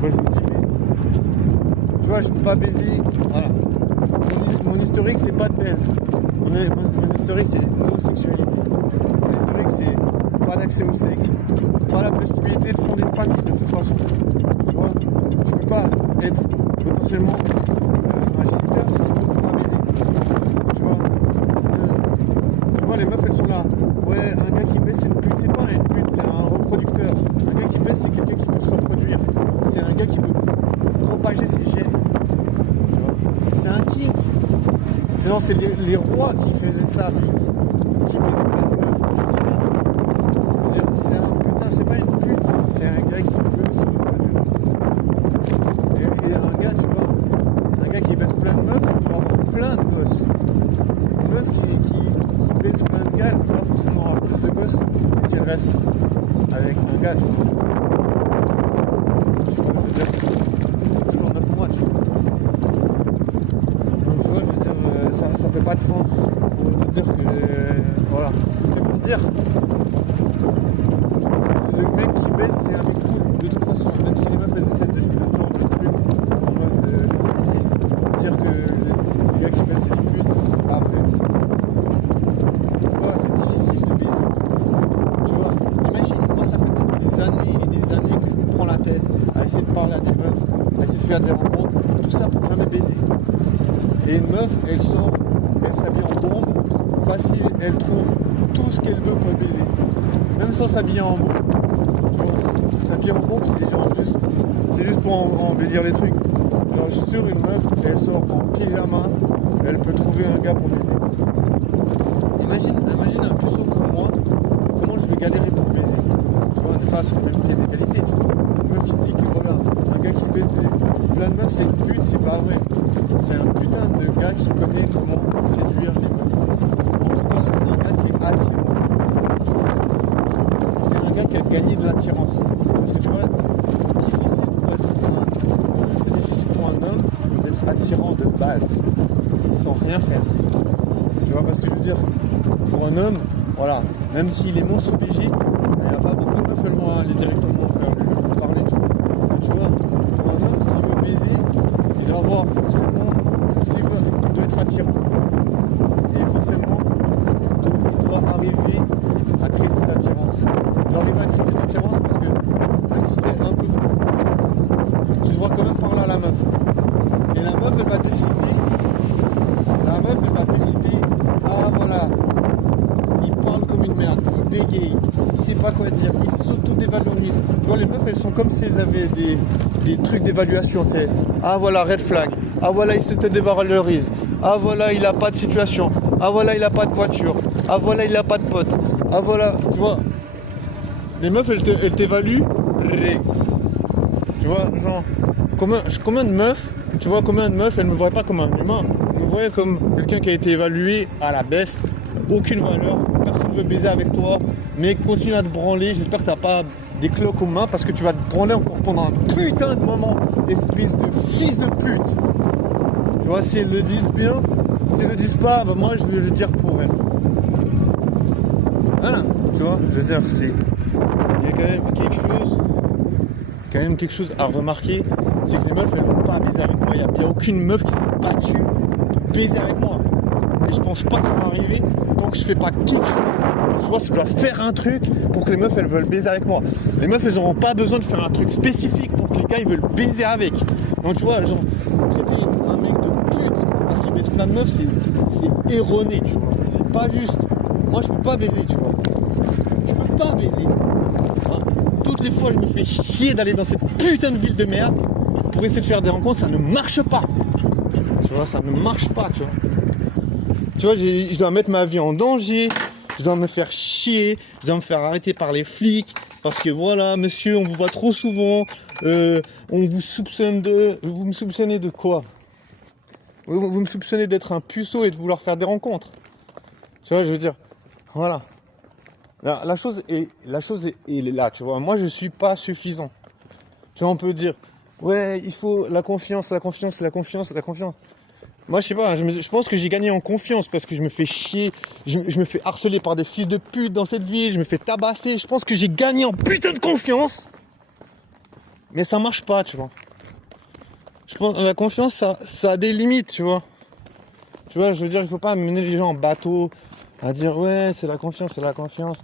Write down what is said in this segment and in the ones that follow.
Moi je me dis, mais, tu vois, je peux pas baiser. Voilà. Mon historique, c'est pas de baise. Mon historique, c'est non sexualité. Mon historique, c'est pas d'accès au sexe. Pas la possibilité de fonder une famille de toute façon. Tu vois, je peux pas être potentiellement un géniteur si je peux pas baiser. Tu vois, les meufs elles sont là. Ouais, un gars qui baisse c'est une pute, c'est pas une pute, c'est un reproducteur. Un gars qui baisse c'est quelqu'un qui peut se reproduire. C'est un gars qui peut propager ses gènes. Tu vois, c'est un kiff. Sinon c'est les rois qui faisaient ça, qui baisaient plein de meufs. Je veux dire, c'est un putain, c'est pas une pute, c'est un gars qui peut se reproduire. Et un gars, tu vois, un gars qui baisse plein de meufs, il peut avoir plein de gosses. Une meuf qui baisse plein de gars, elle peut pas forcément avoir plus de gosses que si elle reste avec un gars, tu vois. Tu vois, je veux dire, c'est toujours 9 mois, tu vois. Donc, tu vois, je veux dire, ça fait pas de sens pour dire que, voilà, c'est pour dire. Le mec qui baisse, c'est un mec cool, de toute façon, même si les meufs elles essaient de tendre le truc en mode les féministes, dire que les gars qui baissent c'est des putes, c'est pas vrai. Voilà, c'est difficile de baiser. Tu vois, imagine, moi ça fait des années et des années que je me prends la tête à essayer de parler à des meufs, à essayer de faire des rencontres, tout ça pour jamais baiser. Et une meuf, elle sort, elle s'habille en bombe, facile, elle trouve tout ce qu'elle veut pour baiser. Même sans s'habiller en bombe. Tu vois, s'habiller en bombe, c'est juste pour embellir les trucs. Genre, je suis sûr, une meuf, elle sort en pyjama, elle peut trouver un gars pour baiser. Imagine un puceau comme moi, comment je vais galérer pour baiser. Tu vois, on n'est pas sur le même pied d'égalité, tu vois. Une meuf qui dit que voilà, un gars qui baise plein de meufs, c'est une pute, c'est pas vrai. C'est un putain de gars qui connaît comment séduire les meufs. En tout cas, c'est un gars qui est attirant. C'est un gars qui a gagné de l'attirance. Parce que tu vois, c'est difficile pour un homme d'être attirant de base, sans rien faire. Tu vois parce que je veux dire, pour un homme, voilà, même s'il est monstre BG, il n'y a pas beaucoup de meufs elles vont aller directement vers lui pour parler, tu vois. Mais tu vois, pour un homme, s'il veut baiser, il doit avoir forcément, il doit être attirant. Et forcément, il doit arriver à créer cette attirance. Il doit arriver à créer cette attirance parce que même si t'es un peu tu te vois quand même parler à la meuf. Et la meuf, elle va décider, ah voilà, il parle comme une merde, il bégaye, il sait pas quoi dire, il s'auto-dévalorise. Tu vois, les meufs, elles sont comme si elles avaient des trucs d'évaluation, tu sais. Ah voilà, red flag. Ah voilà, il s'auto-dévalorise. Ah voilà, il a pas de situation. Ah voilà, il a pas de voiture. Ah voilà, il a pas de pote. Ah voilà, tu vois. Les meufs, elles t'évaluent. Tu vois, genre, combien de meufs, tu vois, combien de meufs, elles me voient pas comme un humain. Elles me voient comme quelqu'un qui a été évalué à la baisse, aucune valeur, personne ne veut baiser avec toi, mais continue à te branler. J'espère que t'as pas des cloques aux mains parce que tu vas te branler encore pendant un putain de moment, espèce de fils de pute. Tu vois, si elles le disent bien, si elles le disent pas, bah moi je vais le dire pour elles. Voilà, tu vois, je veux dire, il y a quand même quelque chose à remarquer, c'est que les meufs elles vont pas baiser avec moi. Il n'y a aucune meuf qui s'est battue pour baiser avec moi. Et je pense pas que ça va arriver tant que je fais pas quelque chose. Parce que tu vois, je dois faire un truc pour que les meufs elles veulent baiser avec moi. Les meufs elles auront pas besoin de faire un truc spécifique pour que les gars ils veulent baiser avec. Donc tu vois, genre, traiter un mec de pute parce qu'il baise plein de meufs, c'est erroné, tu vois. C'est pas juste. Moi je peux pas baiser, tu vois. Je peux pas baiser. Hein. Toutes les fois je me fais chier d'aller dans cette putain de ville de merde pour essayer de faire des rencontres, ça ne marche pas. Tu vois, ça ne marche pas, tu vois. Tu vois, je dois mettre ma vie en danger, je dois me faire chier, je dois me faire arrêter par les flics, parce que voilà, monsieur, on vous voit trop souvent, on vous soupçonne de... Vous me soupçonnez de quoi? Vous me soupçonnez d'être un puceau et de vouloir faire des rencontres. Tu vois, je veux dire, voilà. La chose est là, tu vois. Moi, je suis pas suffisant. Tu vois, on peut dire, ouais, il faut la confiance. Moi, je sais pas, je pense que j'ai gagné en confiance parce que je me fais chier, je me fais harceler par des fils de pute dans cette ville, je me fais tabasser. Je pense que j'ai gagné en putain de confiance. Mais ça marche pas, tu vois. Je pense que la confiance, ça a des limites, tu vois. Tu vois, je veux dire, il faut pas mener les gens en bateau à dire ouais, c'est la confiance, c'est la confiance.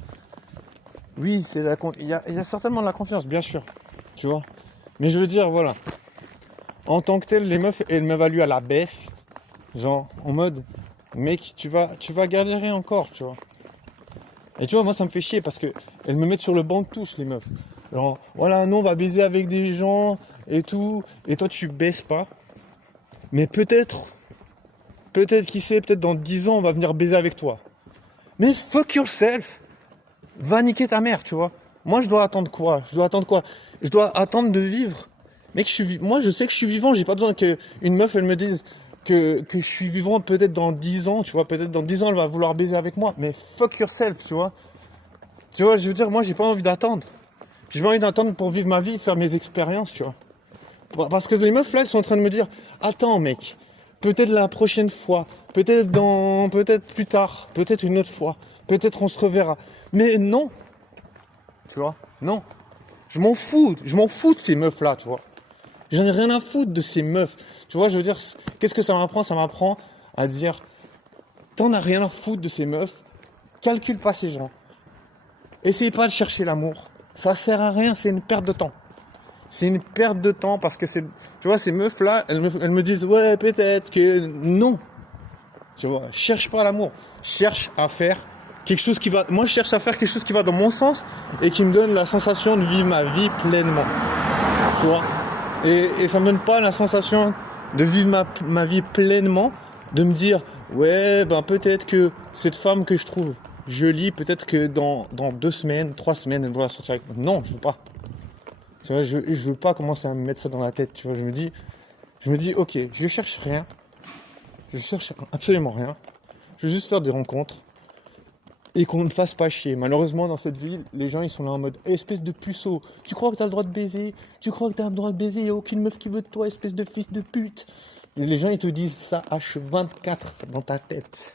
Oui, c'est la confiance. Il y a certainement de la confiance, bien sûr. Tu vois. Mais je veux dire, voilà. En tant que tel, les meufs, elles m'évaluent à la baisse. Genre, en mode, mec, tu vas galérer encore, tu vois. Et tu vois, moi, ça me fait chier parce que elles me mettent sur le banc de touche, les meufs. Genre, voilà, nous, on va baiser avec des gens et tout. Et toi, tu baisses pas. Mais peut-être, qui sait, peut-être dans 10 ans, on va venir baiser avec toi. Mais fuck yourself. Va niquer ta mère, tu vois. Moi, je dois attendre quoi? Je dois attendre de vivre. Mec, moi, je sais que je suis vivant. J'ai pas besoin qu'une meuf, elle me dise que je suis vivant peut-être dans 10 ans, tu vois. Peut-être dans 10 ans, elle va vouloir baiser avec moi. Mais fuck yourself, tu vois. Tu vois, je veux dire, moi, j'ai pas envie d'attendre. J'ai pas envie d'attendre pour vivre ma vie, faire mes expériences, tu vois. Parce que les meufs, là, elles sont en train de me dire, attends, mec, peut-être la prochaine fois, peut-être plus tard, peut-être une autre fois, peut-être on se reverra. Mais non, tu vois, non. Je m'en fous de ces meufs-là, tu vois. J'en ai rien à foutre de ces meufs. Tu vois, je veux dire, qu'est-ce que ça m'apprend? Ça m'apprend à dire, t'en as rien à foutre de ces meufs, calcule pas ces gens. Essayez pas de chercher l'amour. Ça sert à rien, c'est une perte de temps. C'est une perte de temps parce que tu vois, ces meufs-là, elles me disent, ouais, peut-être que non. Tu vois, cherche pas l'amour. Cherche à faire quelque chose qui va. Moi, je cherche à faire quelque chose qui va dans mon sens et qui me donne la sensation de vivre ma vie pleinement. Tu vois. Et ça me donne pas la sensation de vivre ma vie pleinement, de me dire, ouais, ben peut-être que cette femme que je trouve jolie, peut-être que dans 2 semaines, 3 semaines, elle va sortir avec moi. Non, je veux pas. Tu vois, je veux pas commencer à me mettre ça dans la tête. Tu vois, je me dis, ok, je cherche rien. Je cherche absolument rien. Je veux juste faire des rencontres et qu'on ne fasse pas chier. Malheureusement, dans cette ville, les gens, ils sont là en mode espèce de puceau. Tu crois que t'as le droit de baiser? Tu crois que t'as le droit de baiser? Il n'y a aucune meuf qui veut de toi, espèce de fils de pute. Et les gens, ils te disent ça H24 dans ta tête.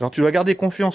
Genre, tu dois garder confiance.